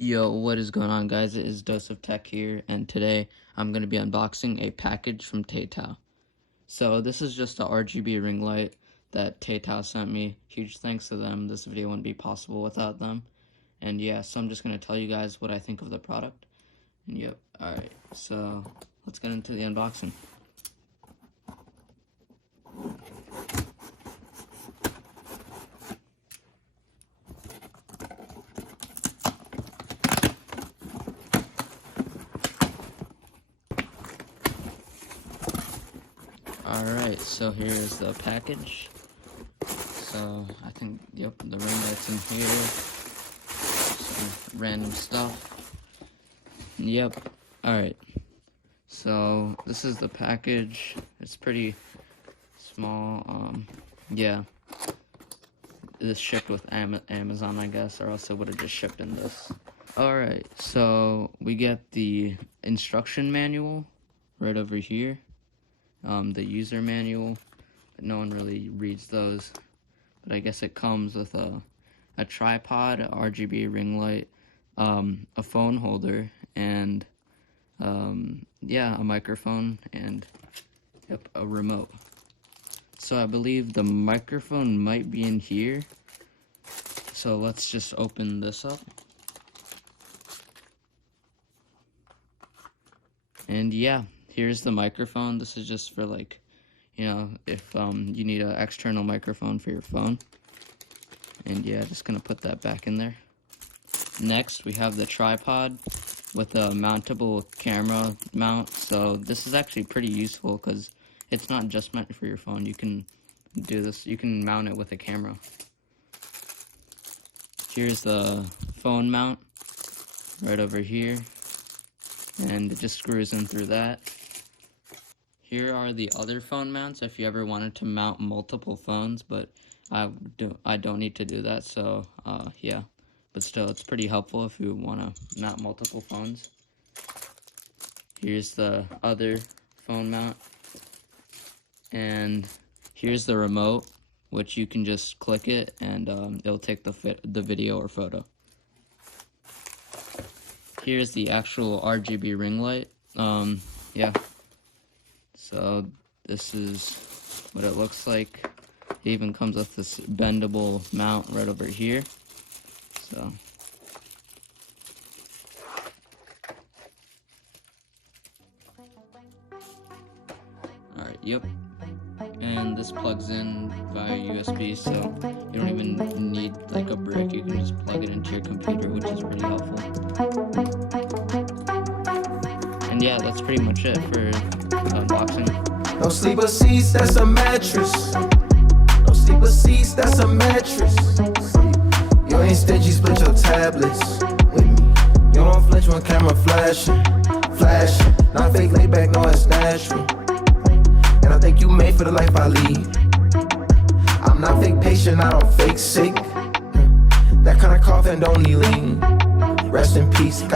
Yo, what is going on, guys? It is Dose of Tech here, and today I'm going to be unboxing a package from Taotuo. So this is just a RGB ring light that Taotuo sent me. Huge thanks to them. This video wouldn't be possible without them. And yeah, so I'm just going to tell you guys what I think of the product. And yep, alright, so let's get into the unboxing. Alright, so here's the package. So I think, yep, the ring light's in here. Some random stuff. Yep, alright. So this is the package. It's pretty small. Yeah. This shipped with Amazon, I guess, or else it would have just shipped in this. Alright, so we get the instruction manual right over here. The user manual, but no one really reads those. But I guess it comes with a tripod, a RGB ring light, a phone holder, and yeah, a microphone, and yep, a remote. So I believe the microphone might be in here. So let's just open this up. And yeah, here's the microphone. This is just for, like, you know, if you need an external microphone for your phone. And yeah, just gonna put that back in there. Next, we have the tripod with a mountable camera mount. So this is actually pretty useful because it's not just meant for your phone. You can do this, you can mount it with a camera. Here's the phone mount right over here, and it just screws in through that. Here are the other phone mounts if you ever wanted to mount multiple phones, but I don't need to do that, so yeah. But still, it's pretty helpful if you want to mount multiple phones. Here's the other phone mount. And here's the remote, which you can just click it and it'll take the video or photo. Here's the actual RGB ring light. Yeah. So this is what it looks like. It even comes with this bendable mount right over here. So alright, yep. And this plugs in via USB, so you don't even need like a brick. You can just plug it into your computer, which is really helpful. And yeah, that's pretty much it for unboxing. No sleeper seats, that's a mattress. No sleeper seats, that's a mattress. You ain't stingy, split your tablets with me. You don't flinch when camera flashing. Not fake, laid back, no, it's natural. And I think you made for the life I lead. I'm not fake patient, I don't fake sick. That kind of coughing don't need lean. Rest in peace.